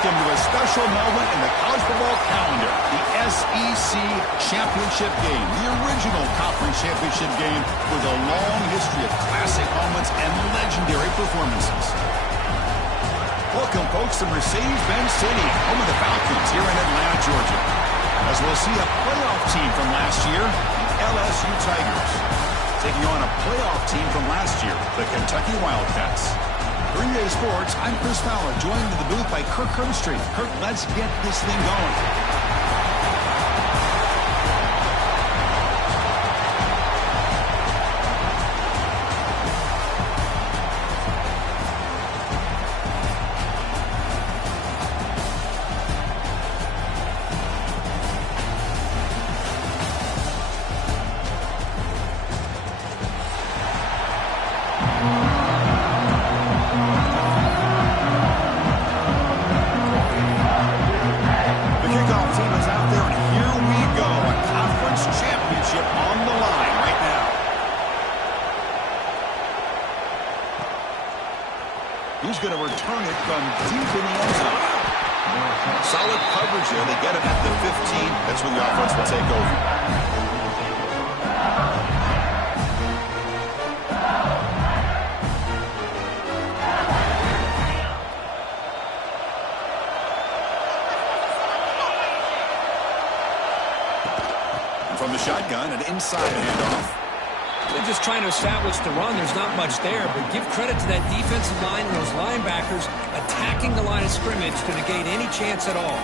welcome to a special moment in the college football calendar, the SEC Championship game, the original conference championship game with a long history of classic moments and legendary performances. Welcome, folks, to Mercedes-Benz Stadium, home of the Falcons here in Atlanta, Georgia. As we'll see a playoff team from last year, the LSU Tigers, taking on a playoff team from last year, the Kentucky Wildcats. Green Day Sports, I'm Chris Fowler, joined in the booth by Kirk Herbstreit. Kirk, let's get this thing going. He's going to return it from deep in the end zone. Solid coverage here. They get him at the 15. That's when the offense will take over. And from the shotgun, an inside handoff. They're just trying to establish the run. There's not much there, but give credit to that defensive line and those linebackers attacking the line of scrimmage to negate any chance at all.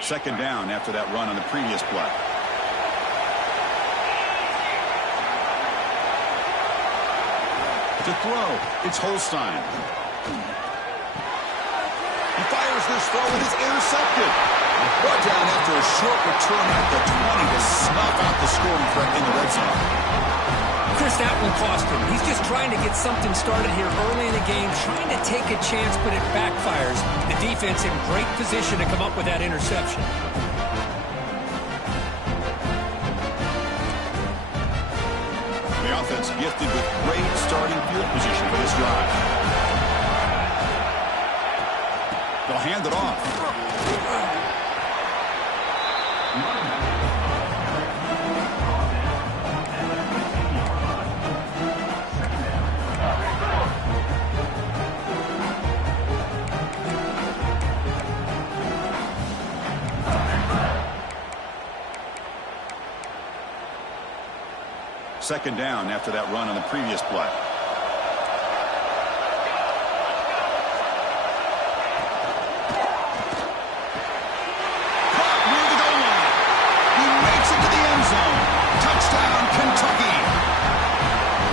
Second down after that run on the previous play. To throw, it's Holstein. He fires this throw and is intercepted. Brought down after a short return at the 20 to snuff out the scoring threat in the red zone. Chris, that one cost him. He's just trying to get something started here early in the game, trying to take a chance, but it backfires. The defense in great position to come up with that interception. Offense gifted with great starting field position for this drive. They'll hand it off. Second down after that run on the previous play. Caught near the goal line. He makes it to the end zone. Touchdown, Kentucky.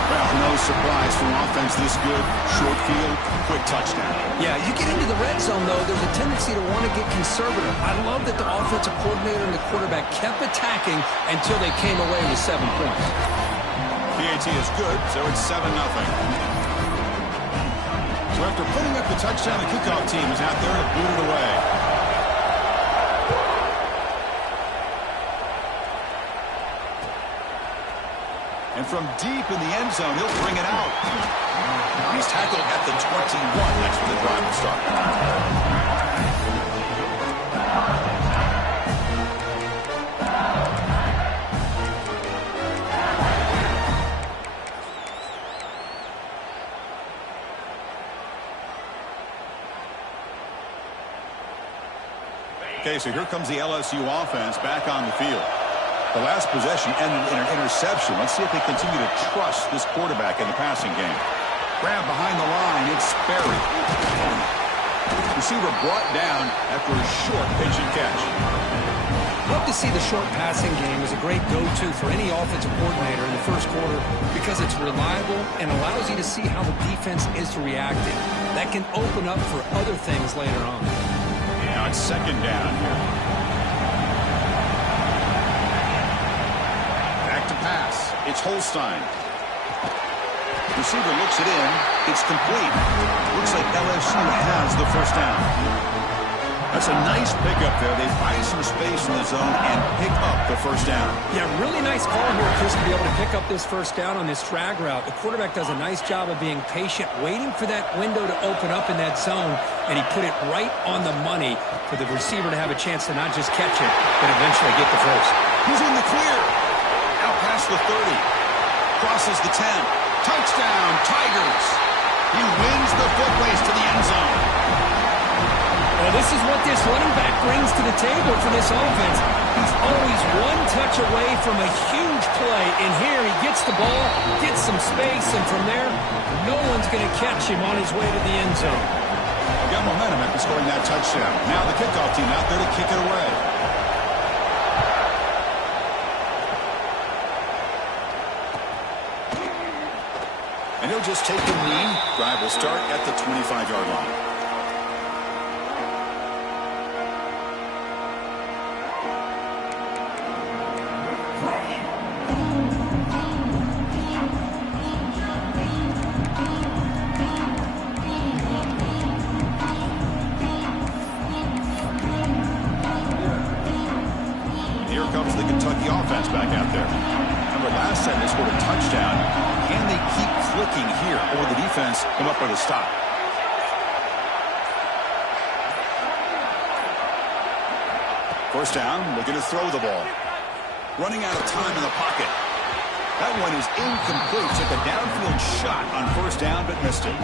Well, no surprise from offense this good. Short field, quick touchdown. Yeah, you get into the red zone, though, there's a tendency to want to get conservative. I love that the offensive coordinator and the quarterback kept attacking until they came away with 7 points. PAT is good, so it's 7-0. So after putting up the touchdown, the kickoff team is out there to boot it away. And from deep in the end zone, he'll bring it out. He's tackled at the 21. That's where the drive will start. Okay, so here comes the LSU offense back on the field. The last possession ended in an interception. Let's see if they continue to trust this quarterback in the passing game. Grab behind the line, it's Sperry. Receiver brought down after a short patient catch. Love to see the short passing game as a great go-to for any offensive coordinator in the first quarter because it's reliable and allows you to see how the defense is reacting. That can open up for other things later on. Now it's second down here. Back to pass. It's Holstein. Receiver looks it in. It's complete. Looks like LSU has the first down. That's a nice pickup there. They find some space in the zone and pick up the first down. Yeah, really nice call here, Chris, to be able to pick up this first down on this drag route. The quarterback does a nice job of being patient, waiting for that window to open up in that zone, and he put it right on the money for the receiver to have a chance to not just catch it, but eventually get the first. He's in the clear. Out past the 30. Crosses the 10. Touchdown, Tigers. He wins the foot race to the end zone. Well, this is what this running back brings to the table for this offense. He's always one touch away from a huge play. And here he gets the ball, gets some space, and from there, no one's going to catch him on his way to the end zone. Got momentum after scoring that touchdown. Now the kickoff team out there to kick it away. And he'll just take the knee. Drive will start at the 25-yard line. Offense back out there. Remember last time they scored a touchdown. Can they keep clicking here, or the defense come up with a stop? First down, looking to throw the ball. Running out of time in the pocket. That one is incomplete. Took a downfield shot on first down, but missed it.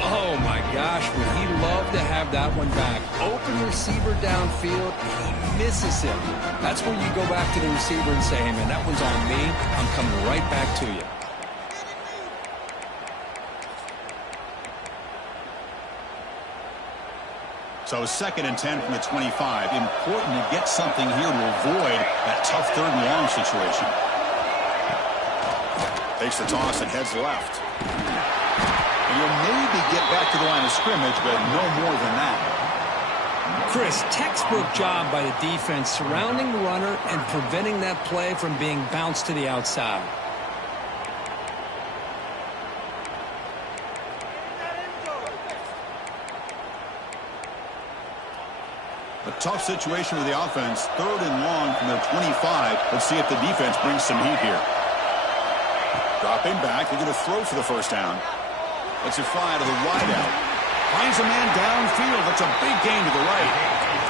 Oh, my gosh, would he love to have that one back. Open receiver downfield, he misses him. That's where you go back to the receiver and say, hey, man, that one's on me. I'm coming right back to you. So 2nd and 10 from the 25. Important to get something here to avoid that tough 3rd and long situation. Takes the toss and heads left. And you'll maybe get back to the line of scrimmage, but no more than that. Chris, textbook job by the defense surrounding the runner and preventing that play from being bounced to the outside. A tough situation with the offense. 3rd and long from their 25. Let's see if the defense brings some heat here. Dropping back. They're going to throw for the first down. Let's it fly to the wideout. Finds a man downfield. That's a big gain to the right.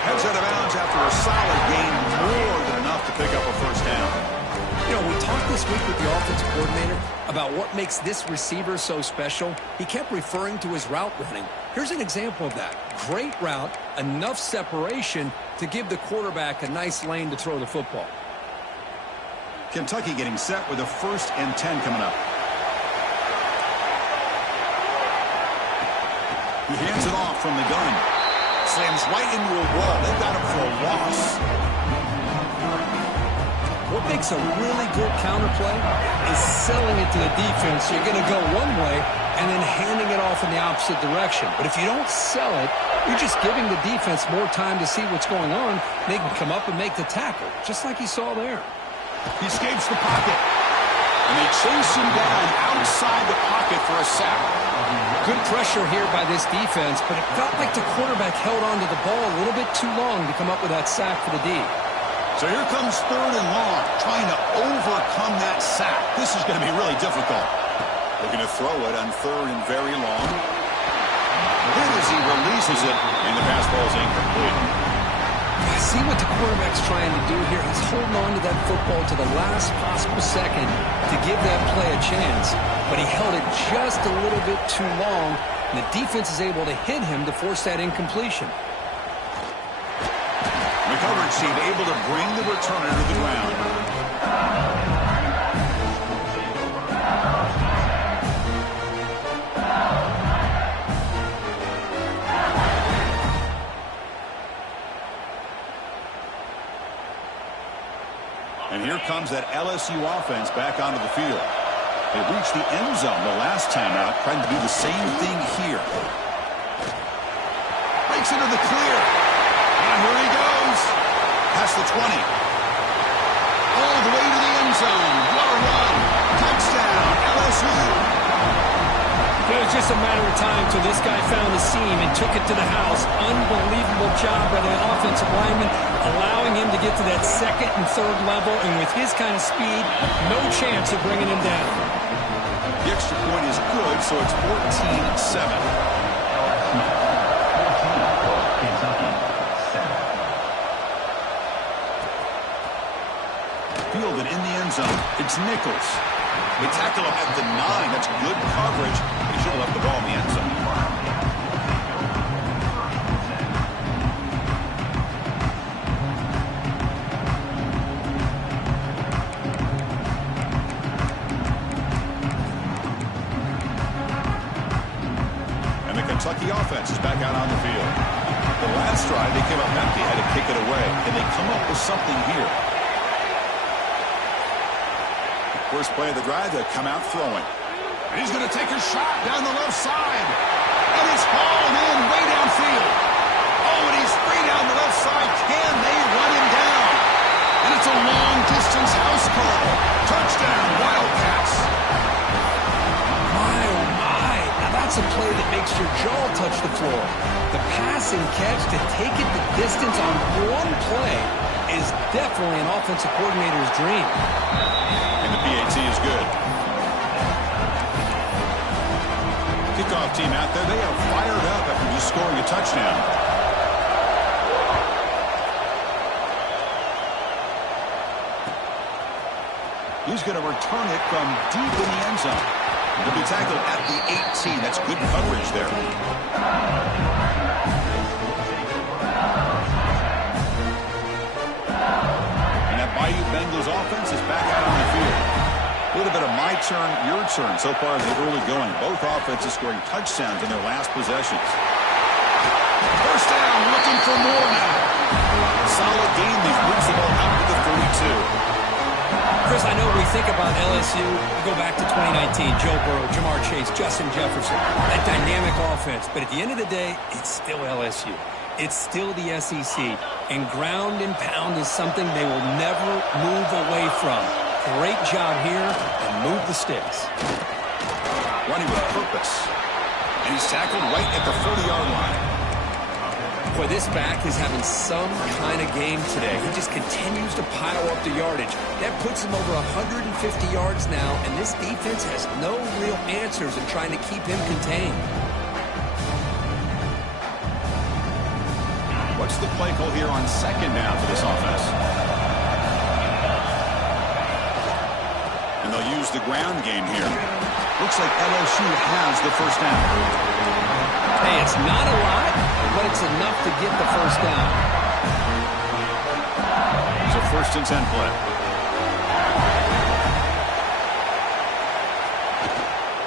Heads out of bounds after a solid gain. More than enough to pick up a first down. You know, we talked this week with the offensive coordinator about what makes this receiver so special. He kept referring to his route running. Here's an example of that. Great route, enough separation to give the quarterback a nice lane to throw the football. Kentucky getting set with a 1st and 10 coming up. He hands it off from the gun. Slams right into a wall. They've got him for a loss. What makes a really good counterplay is selling it to the defense. You're going to go one way and then handing it off in the opposite direction. But if you don't sell it, you're just giving the defense more time to see what's going on. They can come up and make the tackle, just like you saw there. He escapes the pocket. And they chase him down outside the pocket for a sack. Good pressure here by this defense, but it felt like the quarterback held on to the ball a little bit too long to come up with that sack for the D. So here comes 3rd and long, trying to overcome that sack. This is going to be really difficult. Looking to throw it on 3rd and very long. Then as he releases it, and the pass ball is incomplete. See what the quarterback's trying to do here. He's holding on to that football to the last possible second to give that play a chance. But he held it just a little bit too long, and the defense is able to hit him to force that incompletion. The coverage team able to bring the returner to the ground. And here comes that LSU offense back onto the field. They reached the end zone the last time out, trying to do the same thing here. Breaks into the clear. And here he goes. Past the 20. All the way to the end zone. What a run. Touchdown, LSU. was just a matter of time till this guy found the seam and took it to the house. Unbelievable job by the offensive lineman, allowing him to get to that second and third level, and with his kind of speed, no chance of bringing him down. The extra point is good, so it's 14-7. Fielded in the end zone. It's Nichols. They tackle him at the 9. That's good coverage. He should have left the ball in the end zone. And the Kentucky offense is back out on the field. The last drive, they came up empty, had to kick it away. And they come up with something here. First play of the drive, they'll come out throwing. And he's going to take a shot down the left side. And it's hauled in way downfield. Oh, and he's free down the left side. Can they run him down? And it's a long-distance house call. Touchdown, Wildcats. My, oh my. Now that's a play that makes your jaw touch the floor. The pass and catch to take it the distance on one play is definitely an offensive coordinator's dream. And the PAT is good. Kickoff team out there, they are fired up after just scoring a touchdown. He's going to return it from deep in the end zone. He'll be tackled at the 18. That's good coverage there. Bayou Bengals offense is back out on the field. A little bit of my turn, your turn so far as the early going. Both offenses scoring touchdowns in their last possessions. First down, looking for more now. Solid game. They've moved the ball out to the 42. Chris, I know we think about LSU. We go back to 2019. Joe Burrow, Jamar Chase, Justin Jefferson. That dynamic offense. But at the end of the day, it's still LSU. It's still the SEC, and ground and pound is something they will never move away from. Great job here, and move the sticks. Running with purpose, and he's tackled right at the 40-yard line. Boy, this back is having some kind of game today. He just continues to pile up the yardage. That puts him over 150 yards now, and this defense has no real answers in trying to keep him contained. What's the play call here on second down for this offense? And they'll use the ground game here. Looks like LSU has the first down. Hey, it's not a lot, but it's enough to get the first down. It's a 1st and 10 play.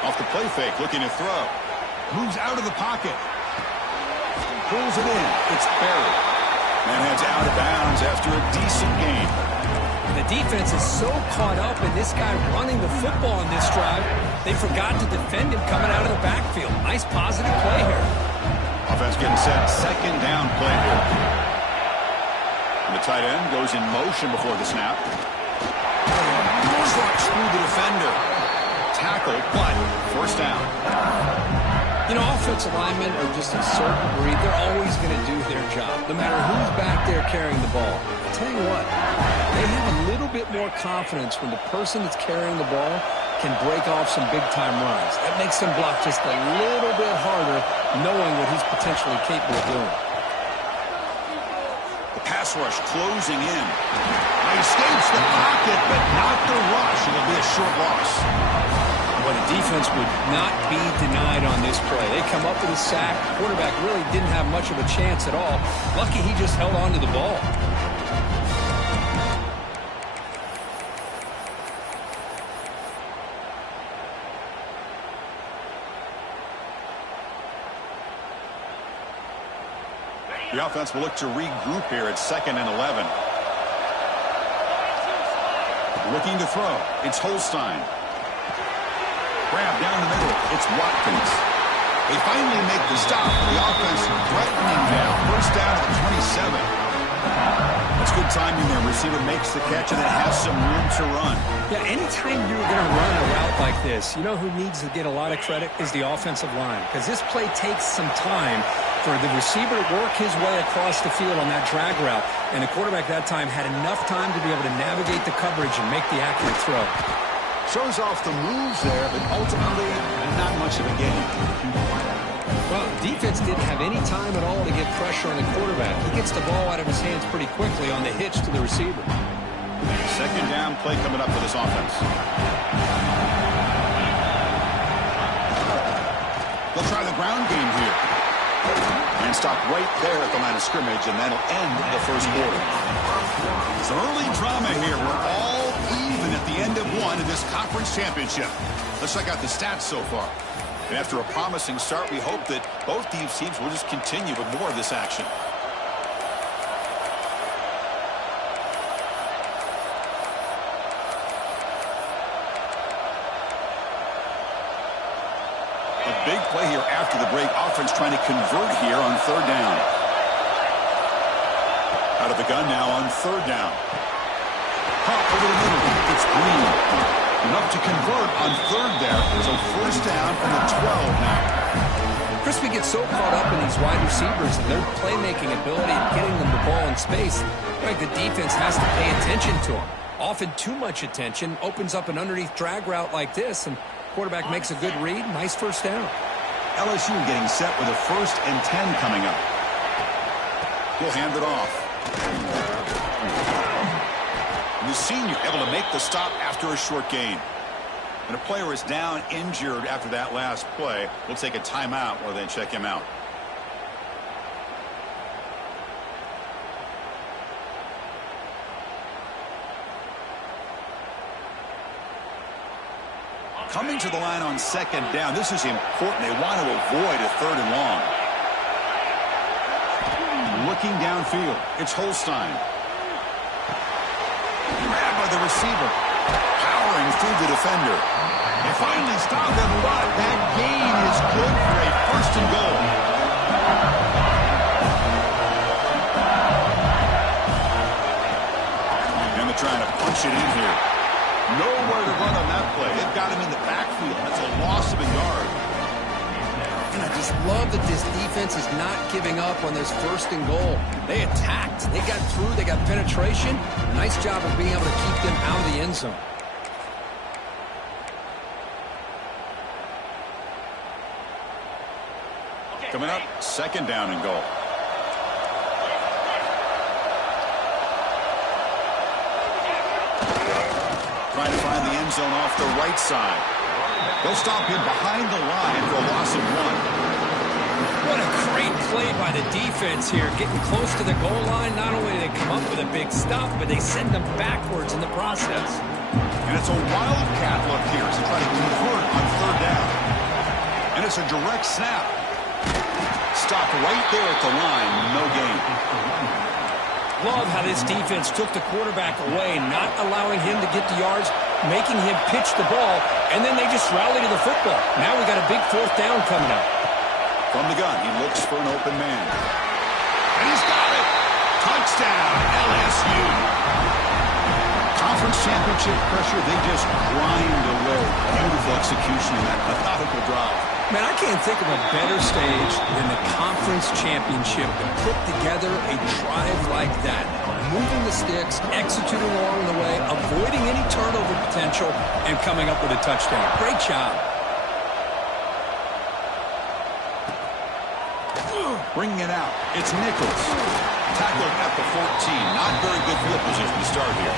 Off the play fake, looking to throw. Moves out of the pocket. Pulls it in. It's buried. And heads out of bounds after a decent gain. The defense is so caught up in this guy running the football in this drive, they forgot to defend him coming out of the backfield. Nice positive play here. Offense getting set. Second down play here. And the tight end goes in motion before the snap. Trucks through the defender. Tackle, but first down. You know, offensive linemen are just a certain breed. They're always going to do their job, no matter who's back there carrying the ball. I'll tell you what, they have a little bit more confidence when the person that's carrying the ball can break off some big-time runs. That makes them block just a little bit harder, knowing what he's potentially capable of doing. The pass rush closing in. He escapes the pocket, but not the rush. It'll be a short loss. Well, the defense would not be denied on this play. They come up with a sack. The quarterback really didn't have much of a chance at all. Lucky he just held on to the ball. The offense will look to regroup here at 2nd and 11. Looking to throw. It's Holstein. Grab down the middle. It's Watkins. They finally make the stop. The offense threatening now. First down at the 27. That's good timing there. Receiver makes the catch and it has some room to run. Yeah, anytime you're going to run a route like this, you know who needs to get a lot of credit is the offensive line. Because this play takes some time for the receiver to work his way across the field on that drag route. And the quarterback that time had enough time to be able to navigate the coverage and make the accurate throw. Shows off the moves there, but ultimately not much of a gain. Well, defense didn't have any time at all to get pressure on the quarterback. He gets the ball out of his hands pretty quickly on the hitch to the receiver. Second down play coming up for this offense. They'll try the ground game here. And stop right there at the line of scrimmage, and that'll end the first quarter. Some early drama here. We're all even at the end of one in this conference championship. Let's check out the stats so far. And after a promising start, we hope that both these teams will just continue with more of this action. A big play here after the break. Offense trying to convert here on third down. Out of the gun now on third down. Pop over the middle. It's Green. Enough to convert on third there. So first down from the 12 now. Crispy gets so caught up in these wide receivers and their playmaking ability and getting them the ball in space. Like the defense has to pay attention to them. Often too much attention opens up an underneath drag route like this, and quarterback makes a good read. Nice first down. LSU getting set with a 1st and 10 coming up. He'll hand it off. The senior able to make the stop after a short gain. And a player is down injured after that last play. We'll take a timeout or then check him out. Coming to the line on second down. This is important. They want to avoid a 3rd and long. Looking downfield. It's Holstein. Grabbed by the receiver. Powering through the defender. They finally stop him, but that gain is good for a 1st and goal. And they're trying to punch it in here. Nowhere to run on that play. They've got him in the backfield. That's a loss of a yard. And I just love that this defense is not giving up on this 1st and goal. They attacked. They got through. They got penetration. Nice job of being able to keep them out of the end zone. Coming up, 2nd down and goal. Trying to find the end zone off the right side. They'll stop him behind the line for a loss of 1. What a great play by the defense here. Getting close to the goal line, not only do they come up with a big stop, but they send them backwards in the process. And it's a wildcat look here as they try to convert on 3rd down. And it's a direct snap. Stopped right there at the line, no gain. Love how this defense took the quarterback away, not allowing him to get the yards, making him pitch the ball, and then they just rally to the football. Now we got a big 4th down coming up. From the gun, he looks for an open man. And he's got it! Touchdown, LSU! Conference championship pressure, they just grind away. Beautiful execution in that methodical drive. Man, I can't think of a better stage than the conference championship to put together a drive like that. Moving the sticks, executing along the way, avoiding any turnover potential, and coming up with a touchdown. Great job. Bringing it out. It's Nichols. Tackled at the 14. Not very good field position to start here.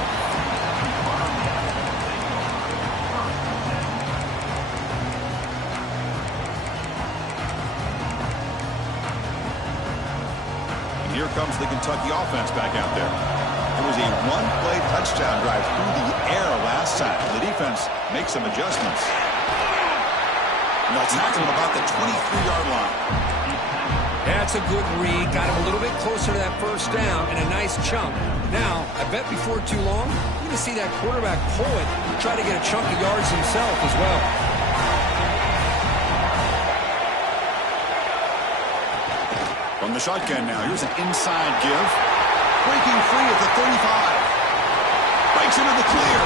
Here comes the Kentucky offense back out there. It was a one-play touchdown drive through the air last time. The defense makes some adjustments. And they'll tackle him about the 23-yard line. That's a good read. Got him a little bit closer to that 1st down and a nice chunk. Now, I bet before too long, you're going to see that quarterback pull it, try to get a chunk of yards himself as well. From the shotgun now, here's an inside give. breaking free at the 35. Breaks into the clear.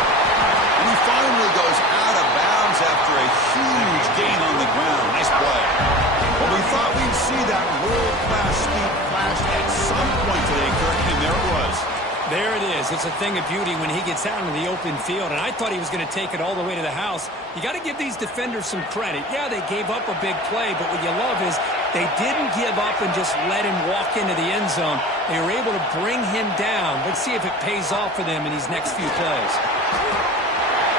And he finally goes out of bounds after a huge gain on the ground. Nice play. Well, we thought we'd see that world-class speed flash at some point today, Kirk, and there it was. There it is. It's a thing of beauty when he gets out into the open field, and I thought he was going to take it all the way to the house. You got to give these defenders some credit. Yeah, they gave up a big play, but what you love is they didn't give up and just let him walk into the end zone. They were able to bring him down. Let's see if it pays off for them in these next few plays.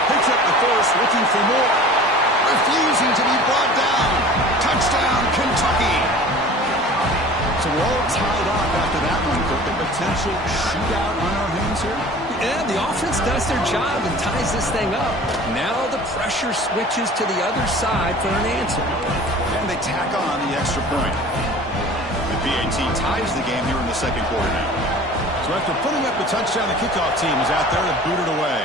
Picks up the force, looking for more. Refusing to be brought down. Touchdown, Kentucky. So we're all tied up after that one, Kirk. A potential shootout on our hands here. Yeah, the offense does their job and ties this thing up. Now the pressure switches to the other side for an answer. And they tack on the extra point. The PAT ties the game here in the second quarter now. So after putting up the touchdown, the kickoff team is out there to boot it away.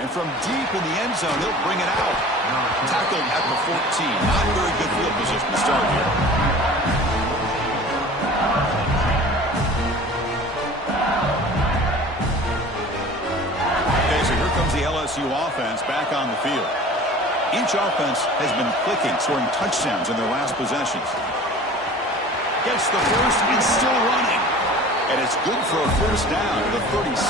And from deep in the end zone, he'll bring it out. Tackled at the 14. Not very good field position to start here. Okay, so here comes the LSU offense back on the field. Each offense has been clicking, scoring touchdowns in their last possessions. Gets the first and still running. And it's good for a first down to the 36.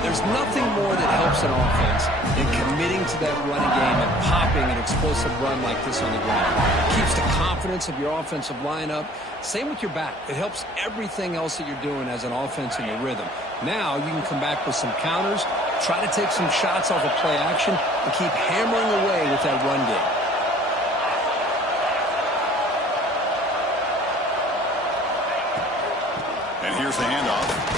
There's nothing more that helps an offense than committing to that running game and popping an explosive run like this on the ground. Keeps the confidence of your offensive lineup. Same with your back. It helps everything else that you're doing as an offense in your rhythm. Now you can come back with some counters, try to take some shots off of play action, and keep hammering away with that run game. And here's the handoff.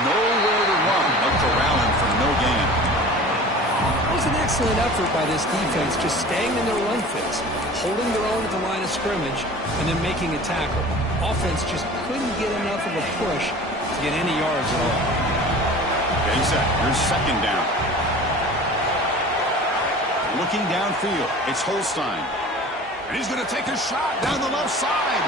Nowhere to run, but corralling for no gain. It was an excellent effort by this defense, just staying in their run fits, holding their own at the line of scrimmage, and then making a tackle. Offense just couldn't get enough of a push to get any yards at all. Okay, set. Here's second down. Looking downfield, it's Holstein. And he's going to take a shot down the left side.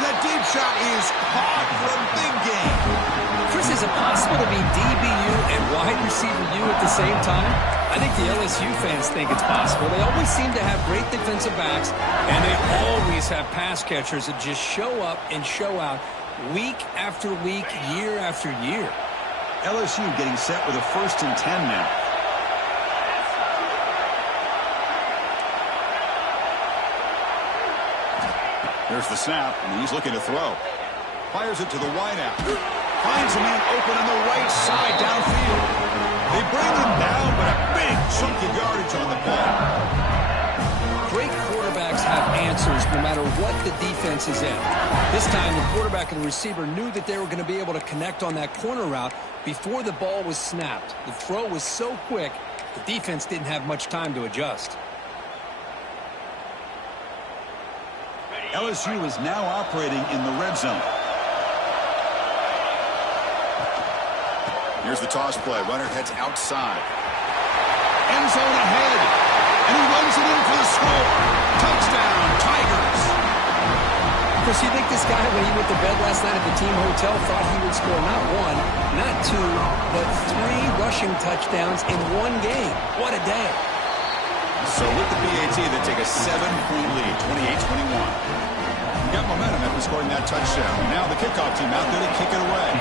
That deep shot is caught for a big gain. Chris, is it possible to be DBU and wide receiver U at the same time? I think the LSU fans think it's possible. They always seem to have great defensive backs, and they always have pass catchers that just show up and show out week after week, year after year. LSU getting set with a 1st and 10 now. There's the snap, and he's looking to throw. Fires it to the wideout. Finds a man open on the right side downfield. They bring him down, but a big chunk of yardage on the ball. Great quarterbacks have answers no matter what the defense is in. This time, the quarterback and the receiver knew that they were going to be able to connect on that corner route before the ball was snapped. The throw was so quick, the defense didn't have much time to adjust. LSU is now operating in the red zone. Here's the toss play. Runner heads outside. End zone ahead. And he runs it in for the score. Touchdown, Tigers. Chris, you think this guy, when he went to bed last night at the team hotel, thought he would score not one, not two, but 3 rushing touchdowns in one game? What a day. So with the PAT, they take a 7-point lead, 28-21. Got momentum after scoring that touchdown. Now the kickoff team out there to kick it away.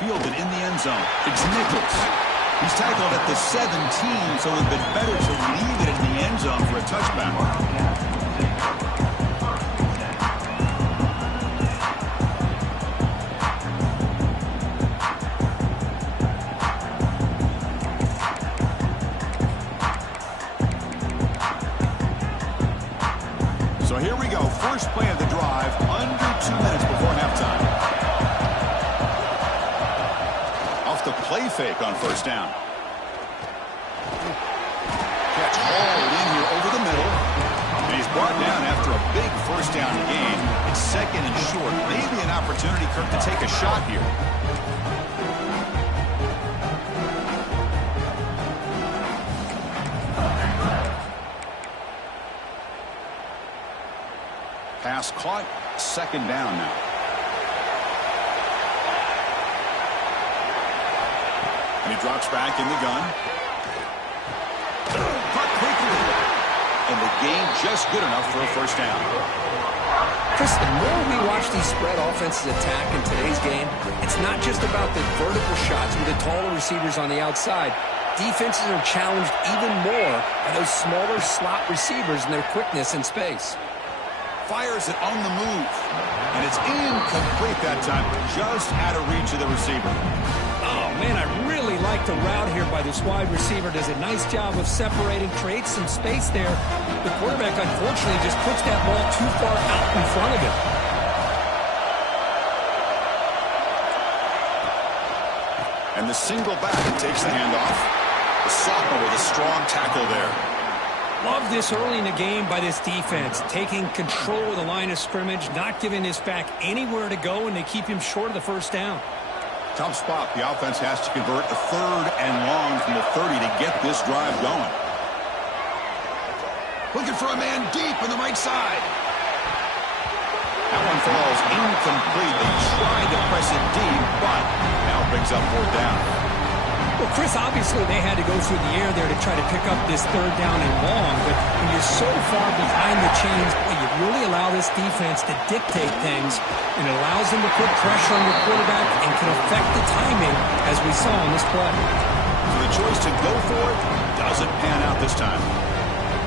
Fielded in the end zone. It's Nichols. He's tackled at the 17, so it would have been better to leave it in the end zone for a touchback. So here we go. First play of the drive, under 2 minutes before halftime. Off the play fake on first down. Catch hauled in here over the middle. And he's brought down after a big first down gain. It's second and short. Maybe an opportunity, Kirk, to take a shot here. pass caught. Second down now. And he drops back in the gun. Caught quickly. And the gain just good enough for a first down. Chris, the more we watch these spread offenses attack in today's game, it's not just about the vertical shots with the taller receivers on the outside. Defenses are challenged even more by those smaller slot receivers and their quickness in space. Fires it on the move. And it's incomplete that time. Just out of reach of the receiver. Oh, man, I really like the route here by this wide receiver. Does a nice job of separating, creates some space there. The quarterback, unfortunately, just puts that ball too far out in front of him. And the single back takes the handoff. The sophomore with a strong tackle there. Love this early in the game by this defense, taking control of the line of scrimmage, not giving this back anywhere to go, and they keep him short of the first down. Tough spot. The offense has to convert a 3rd and long from the 30 to get this drive going. Looking for a man deep on the right side. That one falls incomplete. They tried to press it deep, but now brings up 4th down. Well, Chris, obviously they had to go through the air there to try to pick up this 3rd down and long, but when you're so far behind the chains, you really allow this defense to dictate things, and it allows them to put pressure on your quarterback and can affect the timing, as we saw on this play. So the choice to go for it doesn't pan out this time.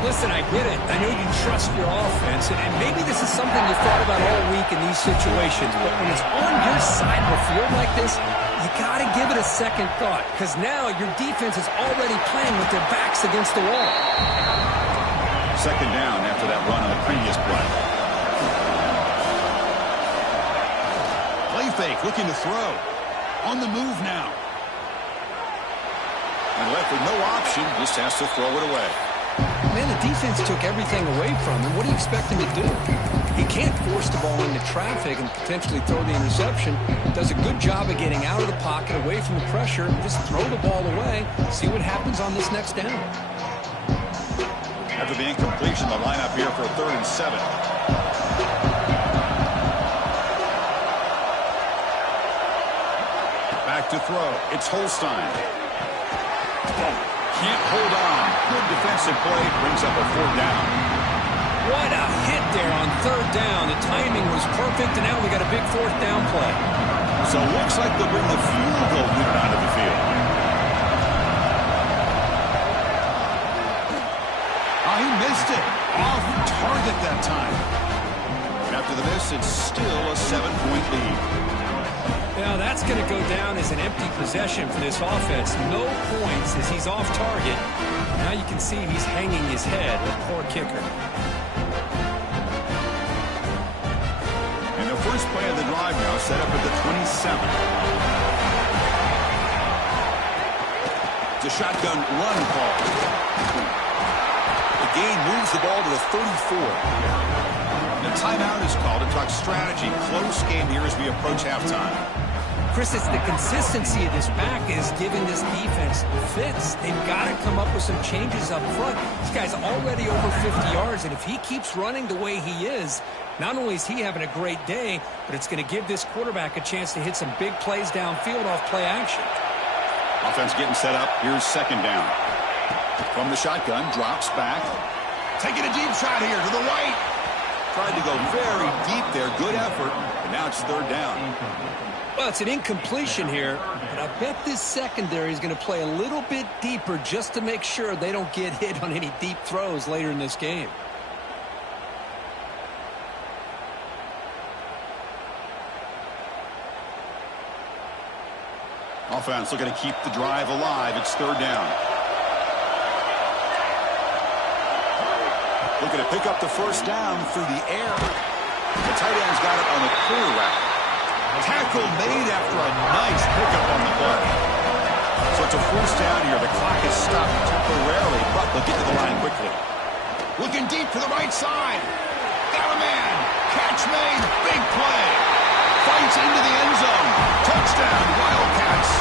Listen, I get it. I know you trust your offense, and maybe this is something you thought about all week in these situations, but when it's on your side of the field like this, you got to give it a second thought, because now your defense is already playing with their backs against the wall. Second down after that run on the previous play. Play fake, looking to throw. On the move now. And left with no option, just has to throw it away. Man, the defense took everything away from him. What do you expect him to do? He can't force the ball into traffic and potentially throw the interception. Does a good job of getting out of the pocket, away from the pressure. Just throw the ball away. See what happens on this next down. After the incompletion, the lineup here for a 3rd and 7. Back to throw. It's Holstein. Can't hold on. Good defensive play. Brings up a 4th down. What a hit there on 3rd down. The timing was perfect, and now we got a big 4th down play. So it looks like they'll bring the field goal unit out of the field. Oh, he missed it. Off target that time. And after the miss, it's still a 7-point lead. Now that's going to go down as an empty possession for this offense. No points as he's off target. Now you can see he's hanging his head. Poor kicker. And the first play of the drive now set up at the 27. It's a shotgun run call. The gain moves the ball to the 34. The timeout is called to talk strategy. Close game here as we approach halftime. Chris, it's the consistency of this back is giving this defense fits. They've got to come up with some changes up front. This guy's already over 50 yards, and if he keeps running the way he is, not only is he having a great day, but it's going to give this quarterback a chance to hit some big plays downfield off play action. Offense getting set up. Here's 2nd down. From the shotgun, drops back. Taking a deep shot here to the right. Tried to go very deep there. Good effort. And now it's 3rd down. Well, it's an incompletion here, but I bet this secondary is going to play a little bit deeper just to make sure they don't get hit on any deep throws later in this game. Offense looking to keep the drive alive. It's 3rd down. Looking to pick up the first down through the air. The tight end's got it on the clear route. Tackle made after a nice pickup on the play. So it's a first down here. The clock is stopped temporarily, but they'll get to the line quickly. Looking deep to the right side. Got a man. Catch made. Big play. Fights into the end zone. Touchdown, Wildcats.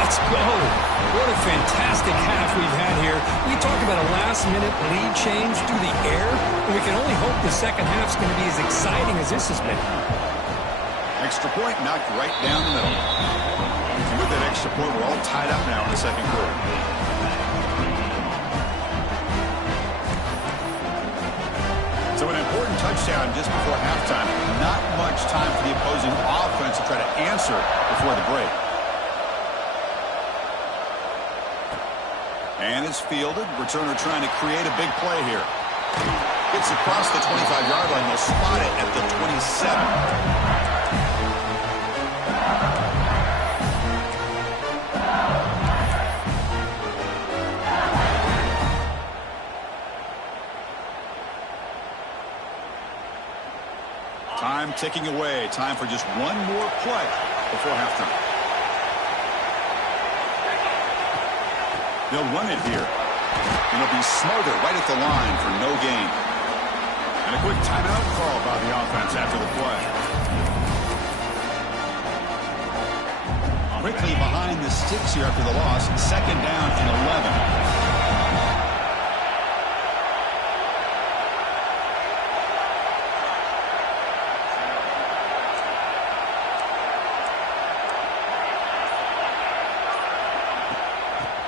Let's go. What a fantastic fantastic half we've had here. We talk about a last-minute lead change through the air, and we can only hope the second half's going to be as exciting as this has been. Extra point knocked right down the middle. And with that extra point, we're all tied up now in the second quarter. So an important touchdown just before halftime. Not much time for the opposing offense to try to answer before the break. And it's fielded. Returner trying to create a big play here. Gets across the 25-yard line. They'll spot it at the 27. Time ticking away. Time for just one more play before halftime. They'll run it here. And it'll be Smothers right at the line for no gain. And a quick timeout call by the offense after the play. Quickly behind the sticks here after the loss. Second down and 11.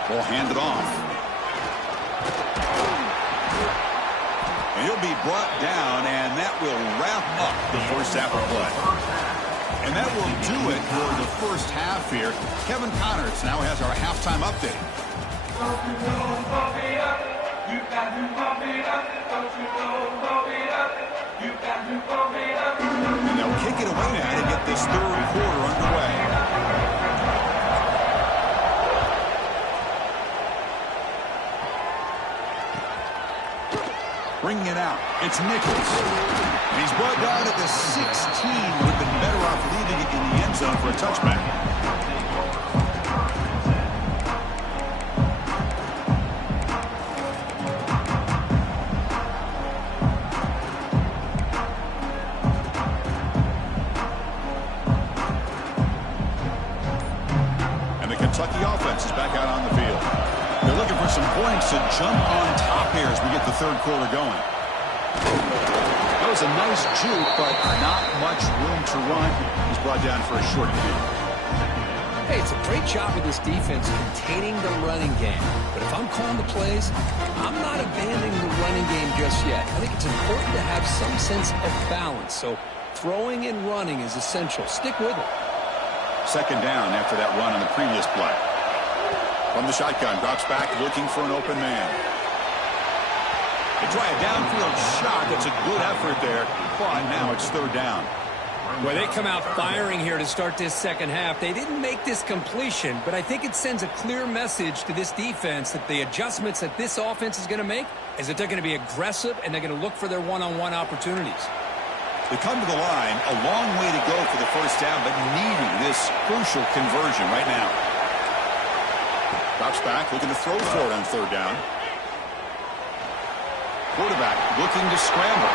We'll hand it off. And he'll be brought down, and that will wrap up the first half of play. And that will do it for the first half here. Kevin Connors now has our halftime update. And they'll kick it away now to get this third quarter underway. Bringing it out. It's Nichols. And he's brought down at the 16. Would have been better off leaving it in the end zone for a touchback. And the Kentucky offense is back out on the field. They're looking for some points to jump on top here as we get the third quarter going. That was a nice juke, but not much room to run. He's brought down for a short gain. Hey, it's a great job of this defense containing the running game. But if I'm calling the plays, I'm not abandoning the running game just yet. I think it's important to have some sense of balance. So throwing and running is essential. Stick with it. Second down after that run on the previous play. From the shotgun, drops back looking for an open man. They try a downfield shot. That's a good effort there, but now it's third down. Well, they come out firing here to start this second half. They didn't make this completion, but I think it sends a clear message to this defense that the adjustments that this offense is going to make is that they're going to be aggressive and they're going to look for their one-on-one opportunities. They come to the line, a long way to go for the first down, but needing this crucial conversion right now. Drops back, looking to throw for it on third down. Quarterback looking to scramble.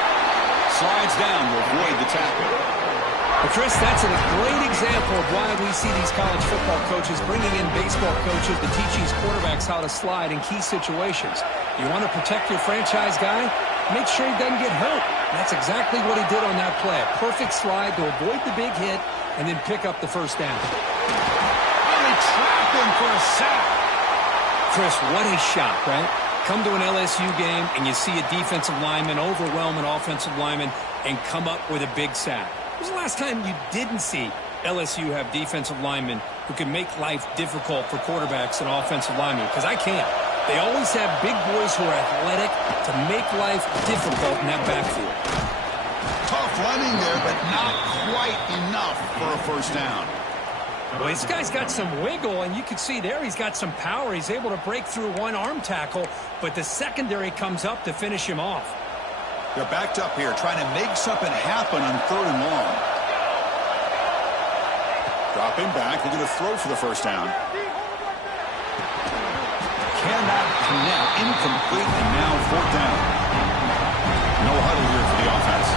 Slides down to avoid the tackle. Well, Chris, that's a great example of why we see these college football coaches bringing in baseball coaches to teach these quarterbacks how to slide in key situations. You want to protect your franchise guy? Make sure he doesn't get hurt. That's exactly what he did on that play. A perfect slide to avoid the big hit and then pick up the first down. Only trapped him for a sack. Chris, what a shot, right? Come to an LSU game and you see a defensive lineman overwhelm an offensive lineman and come up with a big sack. When was the last time you didn't see LSU have defensive linemen who can make life difficult for quarterbacks and offensive linemen? Because I can't. They always have big boys who are athletic to make life difficult in that backfield. Tough running there, but not quite enough for a first down. Well, this guy's got some wiggle, and you can see there he's got some power. He's able to break through one arm tackle, but the secondary comes up to finish him off. They're backed up here, trying to make something happen on third and long. Dropping back, looking to throw for the first down. Cannot connect, incomplete, and now fourth down. No huddle here for the offense.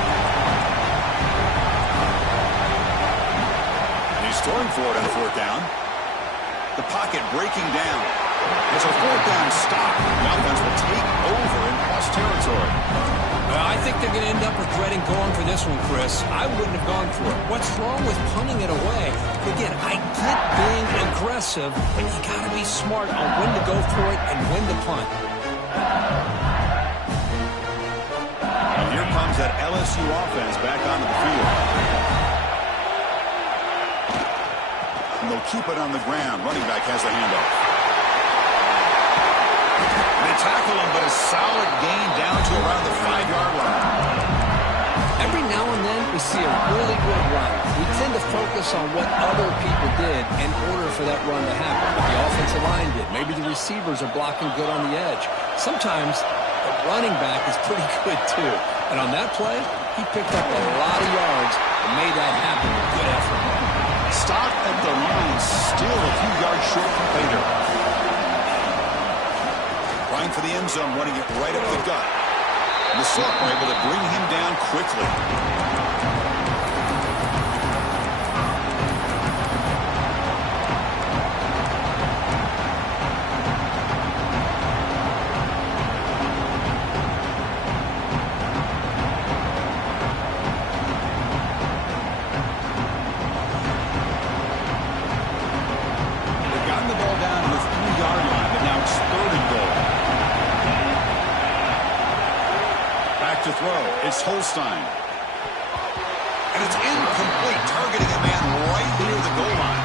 He's throwing for it on fourth down. The pocket breaking down. It's a fourth down stop. The offense will take over in plus territory. I think they're going to end up regretting going for this one, Chris. I wouldn't have gone for it. What's wrong with punting it away? Again, I get being aggressive, but you got to be smart on when to go for it and when to punt. And here comes that LSU offense back onto the field. And they'll keep it on the ground. Running back has the handoff. They tackle him, but a solid gain down to around the 5-yard line. Every now and then we see a really good run. We tend to focus on what other people did in order for that run to happen. What the offensive line did. Maybe the receivers are blocking good on the edge. Sometimes the running back is pretty good too. And on that play, he picked up a lot of yards and made that happen with good effort. Stop at the line, still a few yards short from Bader. Trying for the end zone, running it right up the gut. And the Seahawks were able to bring him down quickly. They've gotten the ball down to the 3-yard line, but now it's 3rd and goal. Back to throw. It's Holstein. And it's incomplete, targeting a man right near the goal line.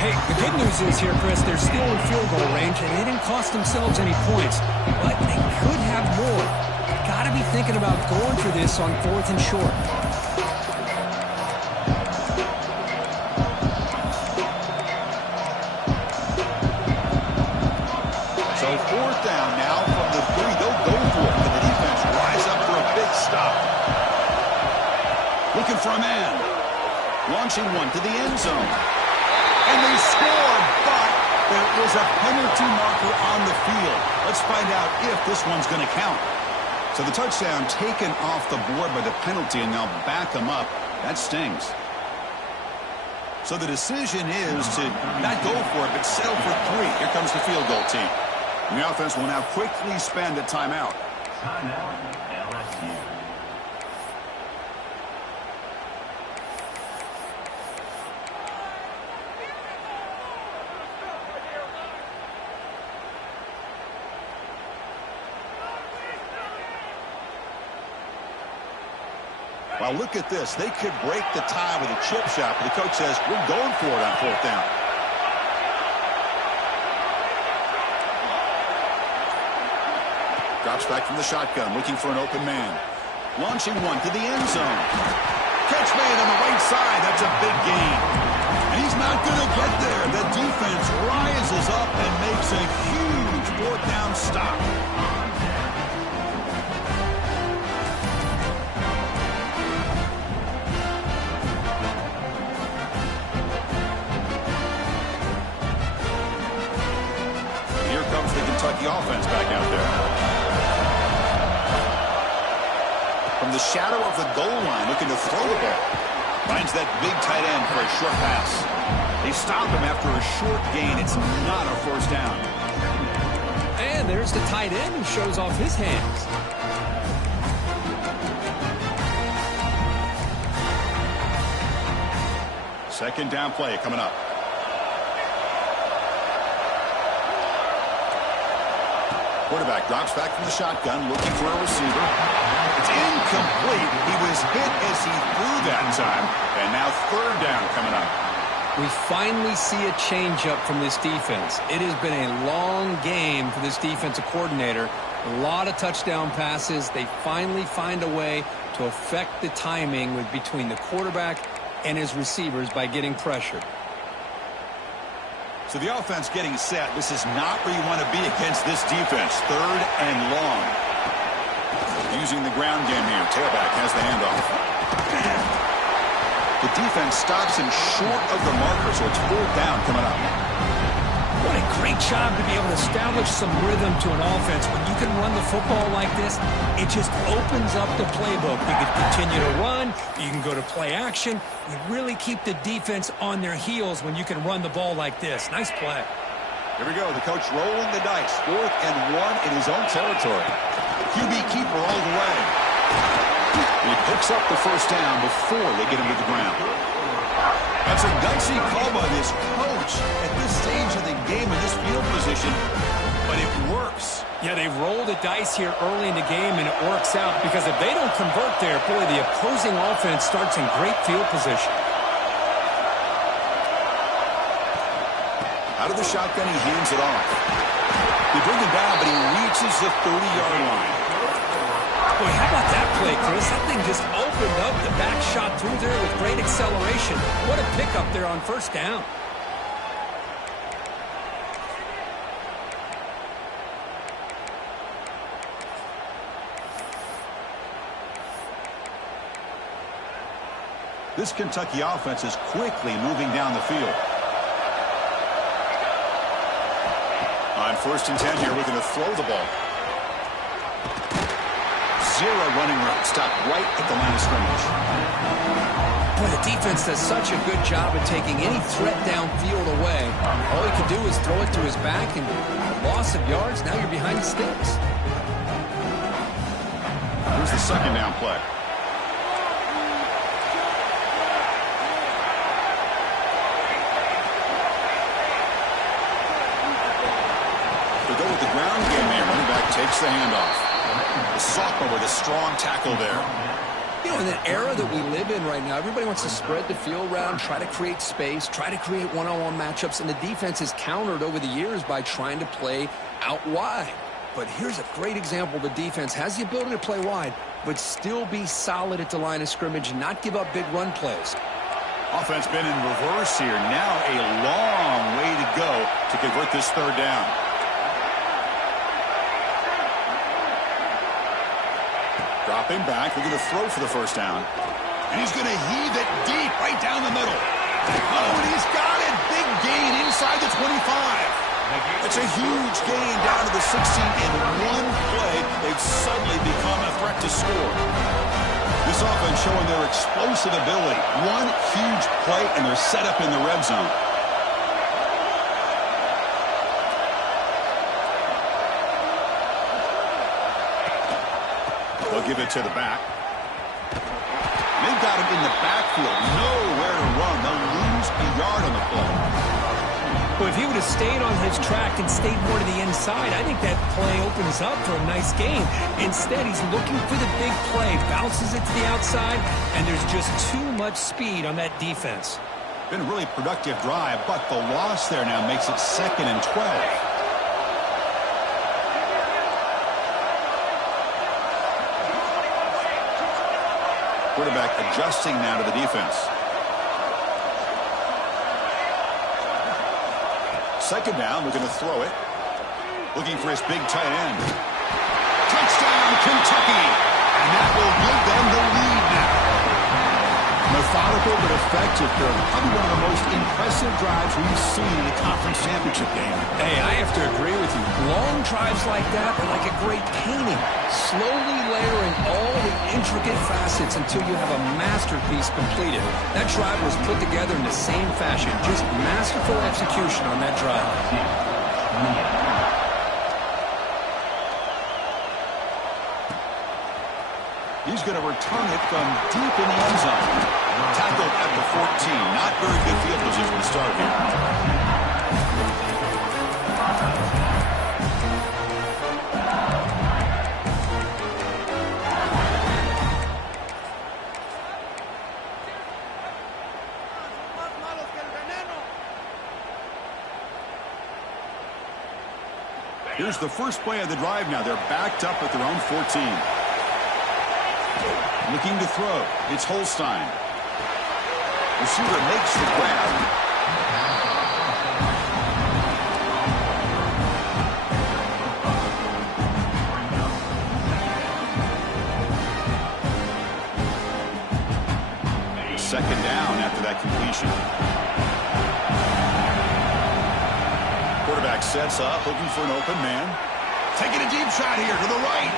Hey, the good news is here, Chris, they're still in field goal range, and they didn't cost themselves any points. But they could have more. Got to be thinking about going for this on 4th and short. So 4th down now from the 3. They'll go for it. But the defense rise up for a big stop. Looking for a man. Launching one to the end zone. And they score, but there is a penalty marker on the field. Let's find out if this one's going to count. So the touchdown taken off the board by the penalty, and now back them up. That stings. So the decision is to not go for it, but settle for 3. Here comes the field goal team. And the offense will now quickly spend a timeout. LSU. Well, look at this. They could break the tie with a chip shot, but the coach says, we're going for it on 4th down. Drops back from the shotgun, looking for an open man. Launching one to the end zone. Catch made on the right side. That's a big gain. And he's not going to get there. The defense rises up and makes a huge 4th down stop. Here comes the Kentucky offense back out there. From the shadow of the goal line, looking to throw the ball. Finds that big tight end for a short pass. They stop him after a short gain. It's not a 1st down. And there's the tight end who shows off his hands. Second down play coming up. Quarterback drops back from the shotgun, looking for a receiver. It's incomplete. He was hit as he threw that time. And now 3rd down coming up. We finally see a changeup from this defense. It has been a long game for this defensive coordinator. A lot of touchdown passes. They finally find a way to affect the timing between the quarterback and his receivers by getting pressure. So the offense getting set. This is not where you want to be against this defense. 3rd and long. Using the ground game here. Tailback has the handoff. The defense stops him short of the marker, so it's 4th down coming up. What a great job to be able to establish some rhythm to an offense. When you can run the football like this, it just opens up the playbook. You can continue to run. You can go to play action. You really keep the defense on their heels when you can run the ball like this. Nice play. Here we go. The coach rolling the dice. 4th and 1 in his own territory. QB keeper all the way. He picks up the first down before they get him to the ground. That's a gutsy call by this coach at this stage of the game in this field position, but it works. Yeah, they roll the dice here early in the game, and it works out because if they don't convert there, boy, the opposing offense starts in great field position. Out of the shotgun, he hands it off. They bring him down, but he reaches the 30-yard line. Boy, how about that play, Chris? That thing just opened up. The back shot through there with great acceleration. What a pickup there on first down. This Kentucky offense is quickly moving down the field. On 1st and 10 here, we're going to throw the ball. 0 running route. Stop right at the line of scrimmage. Boy, the defense does such a good job of taking any threat downfield away. All he can do is throw it to his back, and loss of yards, now you're behind the sticks. Here's the 2nd down play. They go with the ground game here. Running back takes the handoff. The sophomore with a strong tackle there. You know, in the era that we live in right now, everybody wants to spread the field around, try to create space, try to create one-on-one matchups, and the defense is countered over the years by trying to play out wide. But here's a great example. The defense has the ability to play wide, but still be solid at the line of scrimmage and not give up big run plays. Offense been in reverse here. Now a long way to go to convert this 3rd down. Dropping back, we're going to throw for the first down. And he's going to heave it deep right down the middle. Oh, and he's got it. Big gain inside the 25. It's a huge gain down to the 16. In one play, they've suddenly become a threat to score. This offense showing their explosive ability. One huge play, and they're set up in the red zone. They'll give it to the back. They've got him in the backfield. Nowhere to run. They'll lose a yard on the play. Well, if he would have stayed on his track and stayed more to the inside, I think that play opens up for a nice gain. Instead, he's looking for the big play, bounces it to the outside, and there's just too much speed on that defense. Been a really productive drive, but the loss there now makes it 2nd and 12. Quarterback adjusting now to the defense. 2nd down, we're going to throw it. Looking for his big tight end. Touchdown, Kentucky! And that will give them the lead now. Methodical but effective. Probably one of the most impressive drives we've seen in a conference championship game. Hey, I have to agree with you. Long drives like that are like a great painting. Slowly layering all the intricate facets until you have a masterpiece completed. That drive was put together in the same fashion. Just masterful execution on that drive. He's going to return it from deep in the end zone. Tackled at the 14. Not very good field position to start here. Here's the first play of the drive now. They're backed up at their own 14. Looking to throw. It's Holstein. Receiver makes the grab. Second down after that completion. Quarterback sets up, looking for an open man. Taking a deep shot here to the right.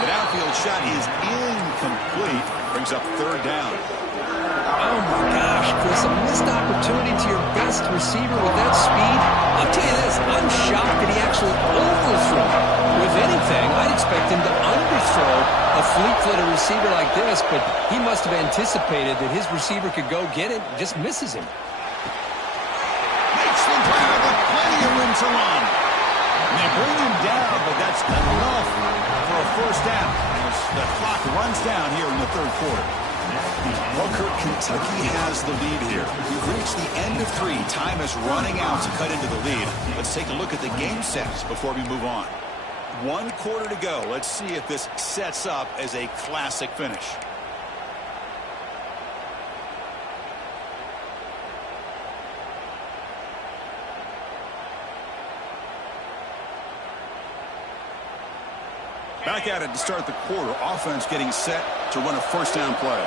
The downfield shot is incomplete. Brings up 3rd down. Oh, my gosh, Chris, a missed opportunity to your best receiver with that speed. I'll tell you this, is. I'm shocked that he actually overthrew. If anything, I'd expect him to underthrow a fleet-footed receiver like this, but he must have anticipated that his receiver could go get it and just misses him. Makes the grab with plenty of room to run. And they bring him down, but that's enough for a first down as the clock runs down here in the third quarter. Well, Kurt, Kentucky has the lead here. We've reached the end of 3. Time is running out to cut into the lead. Let's take a look at the game sets before we move on. 1 quarter to go. Let's see if this sets up as a classic finish. Back at it to start the quarter. Offense getting set to run a first down play.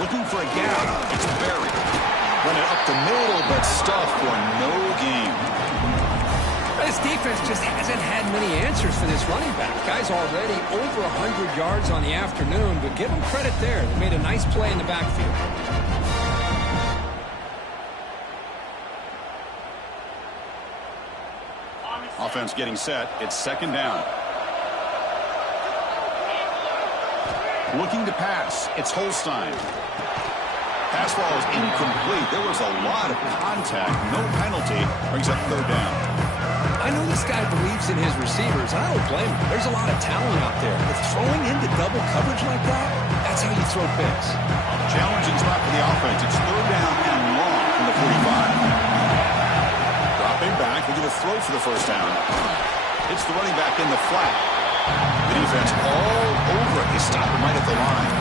Looking for a gap. It's buried. Run it up the middle, but stuffed for no gain. This defense just hasn't had many answers for this running back. Guy's already over 100 yards on the afternoon, but give him credit there. They made a nice play in the backfield. Offense getting set. It's second down. Looking to pass. It's Holstein. Pass ball is incomplete. There was a lot of contact. No penalty. Brings up third down. I know this guy believes in his receivers, and I don't blame him. There's a lot of talent out there. But throwing into double coverage like that, that's how you throw picks. Challenging spot for the offense. It's third down and long from the 45. Dropping back. We're going to throw for the first down. Hits the running back in the flat. The defense all over it. They stop him right at the line.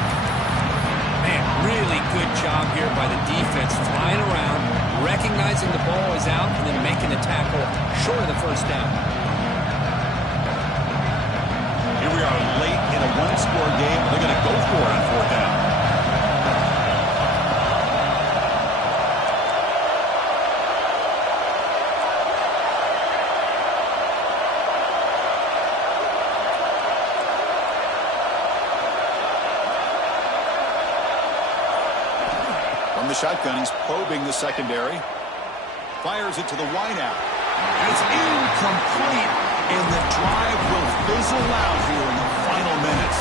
Man, really good job here by the defense, flying around, recognizing the ball is out, and then making the tackle short of the first down. Here we are late in a one-score game. They're going to go for it on fourth down. The shotgun, he's probing the secondary. Fires it to the wideout. It's incomplete, and the drive will fizzle out here in the final minutes.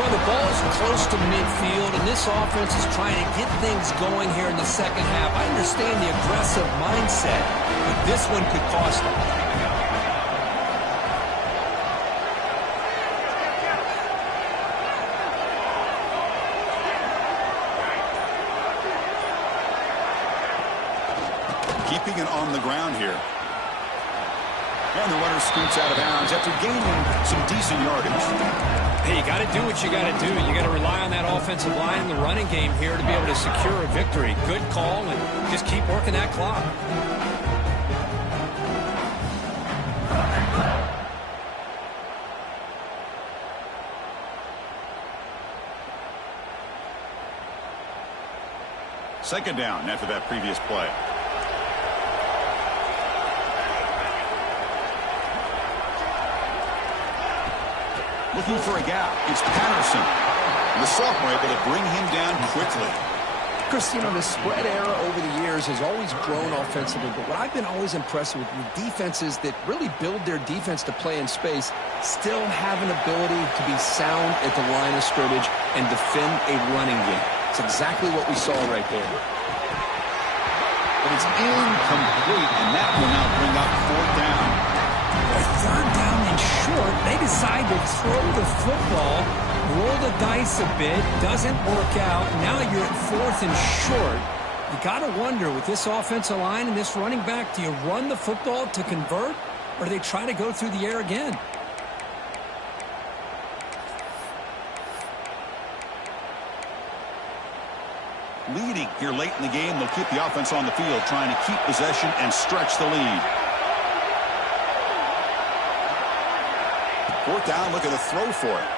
Well, the ball is close to midfield, and this offense is trying to get things going here in the second half. I understand the aggressive mindset, but this one could cost them. Keeping it on the ground here. And the runner scoots out of bounds after gaining some decent yardage. Hey, you got to do what you got to do. You got to rely on that offensive line in the running game here to be able to secure a victory. Good call, and just keep working that clock. Second down after that previous play. Looking for a gap. It's Patterson. And the sophomore able to bring him down quickly. Chris, you know, the spread era over the years has always grown offensively, but what I've been always impressed with defenses that really build their defense to play in space still have an ability to be sound at the line of scrimmage and defend a running game. It's exactly what we saw right there. But it's incomplete, and that will now bring up fourth down. Third down and short, they decide to throw the football, roll the dice a bit, doesn't work out. Now you're at fourth and short. You got to wonder, with this offensive line and this running back, do you run the football to convert, or do they try to go through the air again? Leading here late in the game, they'll keep the offense on the field, trying to keep possession and stretch the lead. Fourth down, look at a throw for it.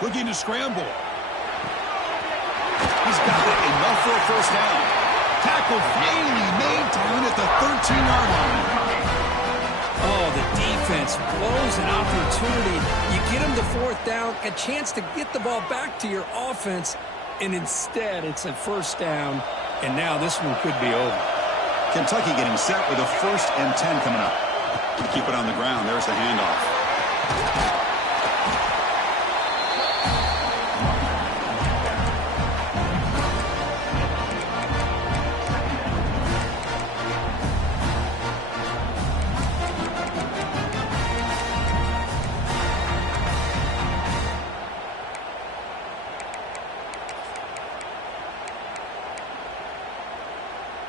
Looking to scramble. He's got it. Enough for a first down. Tackle finally made down at the 13-yard line. Oh, the defense blows an opportunity. You get them to fourth down, a chance to get the ball back to your offense, and instead it's a first down, and now this one could be over. Kentucky getting set with a 1st and 10 coming up. Keep it on the ground. There's the handoff.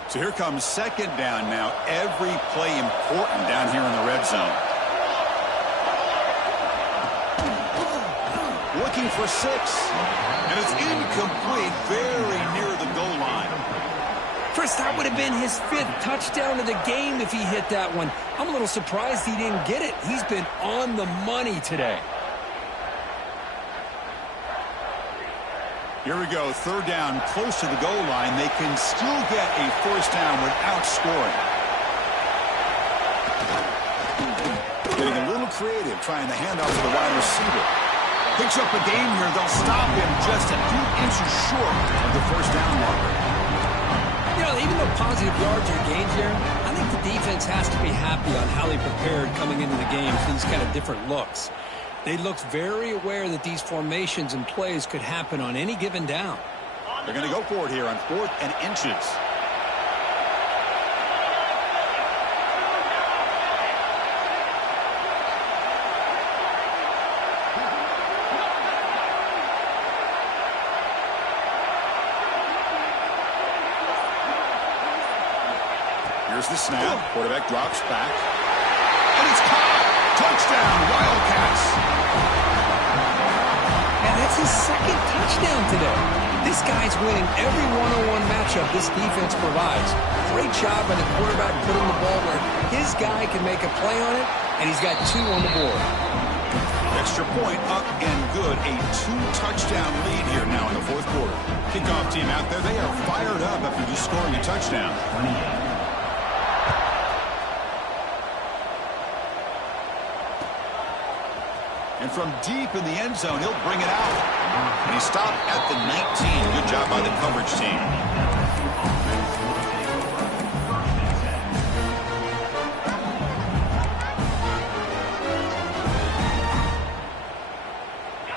So here comes 2nd down now. Every play important down here in the red zone. Looking for 6. And it's incomplete, very near the goal line. Chris, that would have been his 5th touchdown of the game if he hit that one. I'm a little surprised he didn't get it. He's been on the money today. Here we go, 3rd down, close to the goal line. They can still get a 1st down without scoring. Getting a little creative, trying to hand off to the wide receiver. Picks up a gain here. They'll stop him just a few inches short of the 1st down marker. You know, even though positive yards are gained here, I think the defense has to be happy on how they prepared coming into the game for these kind of different looks. They looked very aware that these formations and plays could happen on any given down. They're going to go for it here on 4th and inches. Here's the snap. Quarterback drops back. And it's caught. Touchdown, Wildcats. And that's his 2nd touchdown today. This guy's winning every one-on-one matchup this defense provides. Great job by the quarterback putting the ball where his guy can make a play on it, and he's got 2 on the board. Extra point up and good. A 2-touchdown lead here now in the 4th quarter. Kickoff team out there. They are fired up after just scoring a touchdown. And from deep in the end zone, he'll bring it out. And he stopped at the 19. Good job by the coverage team.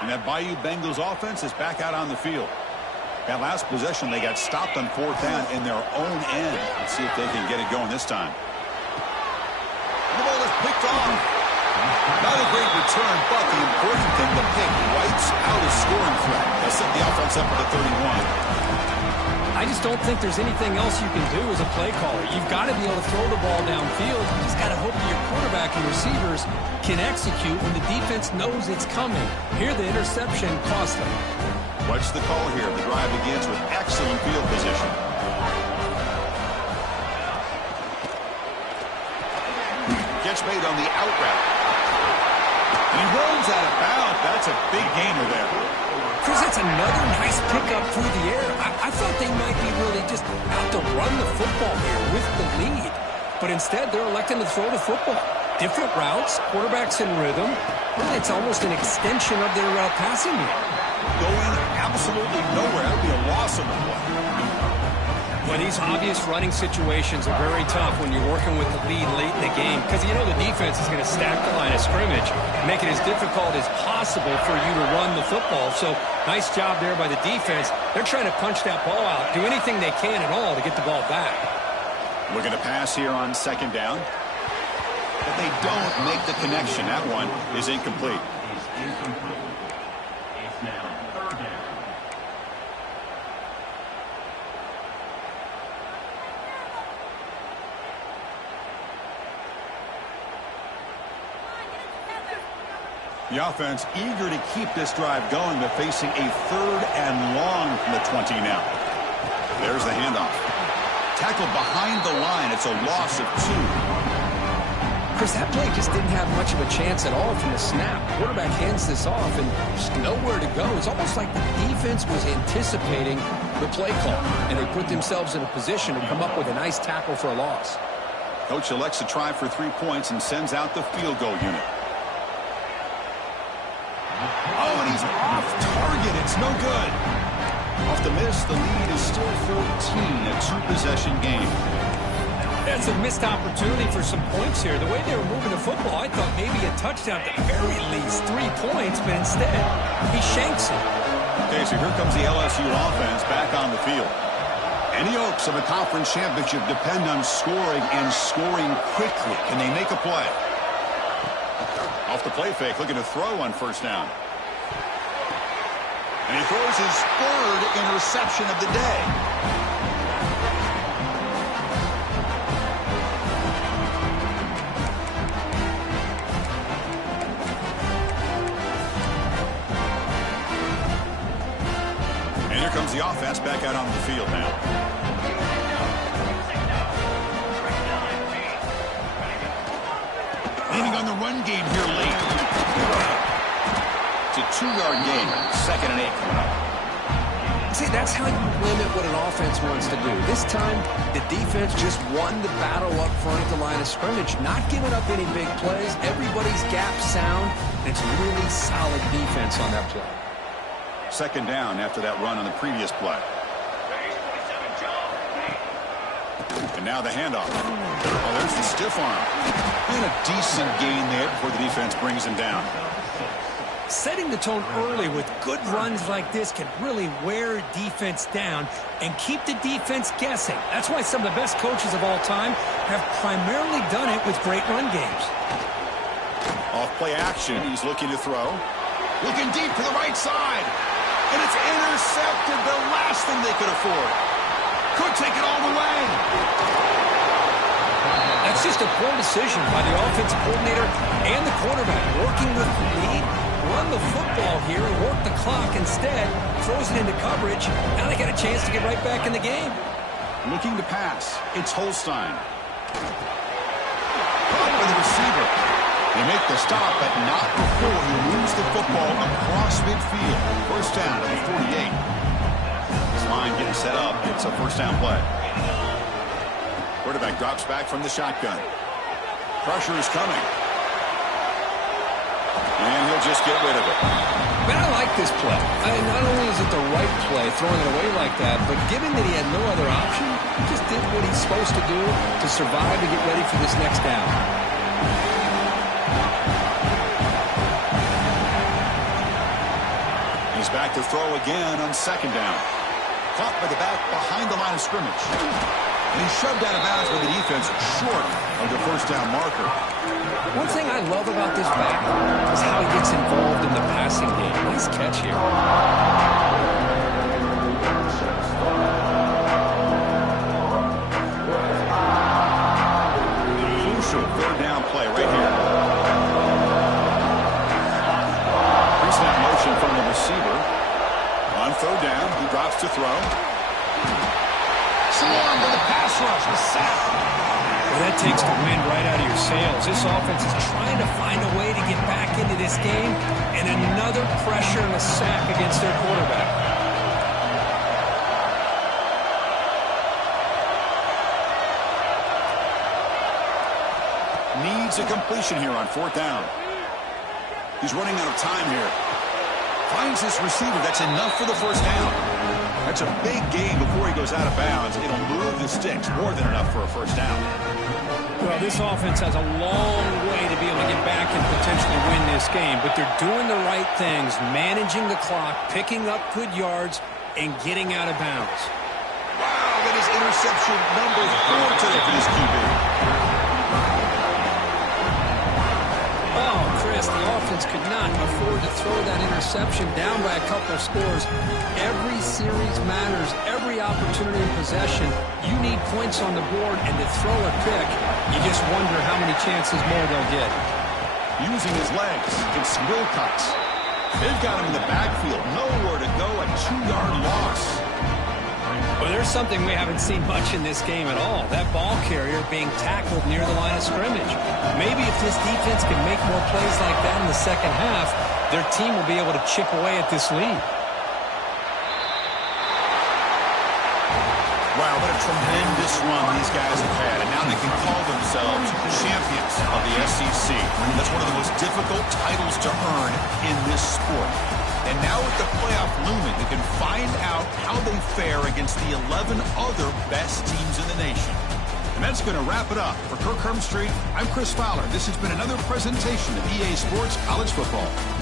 And that Bayou Bengals offense is back out on the field. That last possession, they got stopped on 4th down in their own end. Let's see if they can get it going this time. The ball is picked off. Not a great return, but the important thing, the pick wipes out a scoring threat. They'll set the offense up at the 31. I just don't think there's anything else you can do as a play caller. You've got to be able to throw the ball downfield. You just got to hope that your quarterback and receivers can execute when the defense knows it's coming. Here, the interception cost them. What's the call here? The drive begins with excellent field position. Catch made on the out route. And he rolls out of bounds. That's a big gainer there. Chris, that's another nice pickup through the air. I thought they might be really just out to run the football here with the lead. But instead, they're electing to throw the football. Different routes, quarterbacks in rhythm. Really, it's almost an extension of their passing game. Going absolutely nowhere. That would be a loss of the play. Well, these obvious running situations are very tough when you're working with the lead late in the game because you know the defense is going to stack the line of scrimmage, make it as difficult as possible for you to run the football. So nice job there by the defense. They're trying to punch that ball out, do anything they can at all to get the ball back. Looking to pass here on 2nd down. But they don't make the connection. That one is incomplete. The offense eager to keep this drive going, but facing a 3rd and long from the 20 now. There's the handoff. Tackled behind the line. It's a loss of 2. Chris, that play just didn't have much of a chance at all from the snap. Quarterback hands this off and just nowhere to go. It's almost like the defense was anticipating the play call, and they put themselves in a position to come up with a nice tackle for a loss. Coach elects to try for 3 points and sends out the field goal unit. Oh, and he's off target. It's no good. Off the miss, the lead is still 14, a 2-possession game. That's a missed opportunity for some points here. The way they were moving the football, I thought maybe a touchdown at the very least, 3 points, but instead, he shanks it. Okay, so here comes the LSU offense back on the field. Any hopes of a conference championship depend on scoring and scoring quickly. Can they make a play? Off the play fake, looking to throw on first down. And he throws his 3rd interception of the day. And here comes the offense back out on the field now. Leaning on the run game here late. It's a 2-yard gain. 2nd and 8 coming up. See, that's how you limit what an offense wants to do. This time, the defense just won the battle up front at the line of scrimmage, not giving up any big plays. Everybody's gap sound. It's really solid defense on that play. 2nd down after that run on the previous play. And now the handoff. Oh, there's the stiff arm. And a decent gain there before the defense brings him down. Setting the tone early with good runs like this can really wear defense down and keep the defense guessing. That's why some of the best coaches of all time have primarily done it with great run games. Off play action. He's looking to throw. Looking deep to the right side. And it's intercepted, the last thing they could afford. Could take it all the way. That's just a poor decision by the offensive coordinator and the quarterback. Working with the lead, run the football here and work the clock. Instead, throws it into coverage. Now they got a chance to get right back in the game. Looking to pass. It's Holstein. Caught by the receiver. They make the stop, but not before he moves the football across midfield. First down at the 48. This line getting set up. It's a first down play. Quarterback drops back from the shotgun. Pressure is coming. And he'll just get rid of it. Man, I like this play. Not only is it the right play, throwing it away like that, but given that he had no other option, he just did what he's supposed to do to survive and get ready for this next down. He's back to throw again on 2nd down. Caught by the back behind the line of scrimmage. And he's shoved out of bounds with the defense short of the first down marker. One thing I love about this back is how he gets involved in the passing game. Nice catch here. Crucial 3rd down play right here. Pre-snap motion from the receiver. On 3rd down, he drops to throw. Swarm with the pass rush. The sack. Well, that takes the wind right out of your sails. This offense is trying to find a way to get back into this game, and another pressure and a sack against their quarterback. Needs a completion here on 4th down. He's running out of time here. Finds his receiver. That's enough for the first down. That's a big gain before he goes out of bounds. It'll move the sticks. More than enough for a first down. Well, this offense has a long way to be able to get back and potentially win this game, but they're doing the right things, managing the clock, picking up good yards, and getting out of bounds. Wow, that is interception number 4 today for this QB. Oh, Chris, the offense could not afford to throw that interception down by a couple of scores. Every series matters. Every opportunity in possession, you need points on the board, and to throw a pick, you just wonder how many chances more they'll get. Using his legs, it's Wilcox. They've got him in the backfield. Nowhere to go, a 2-yard loss. Well, there's something we haven't seen much in this game at all. That ball carrier being tackled near the line of scrimmage. Maybe if this defense can make more plays like that in the second half, their team will be able to chip away at this lead. Wow, what a tremendous run these guys have had. And now they can call themselves champions of the SEC. That's one of the most difficult titles to earn in this sport. And now with the playoff looming, they can find out how they fare against the 11 other best teams in the nation. And that's going to wrap it up. For Kirk Herbstreit, I'm Chris Fowler. This has been another presentation of EA Sports College Football.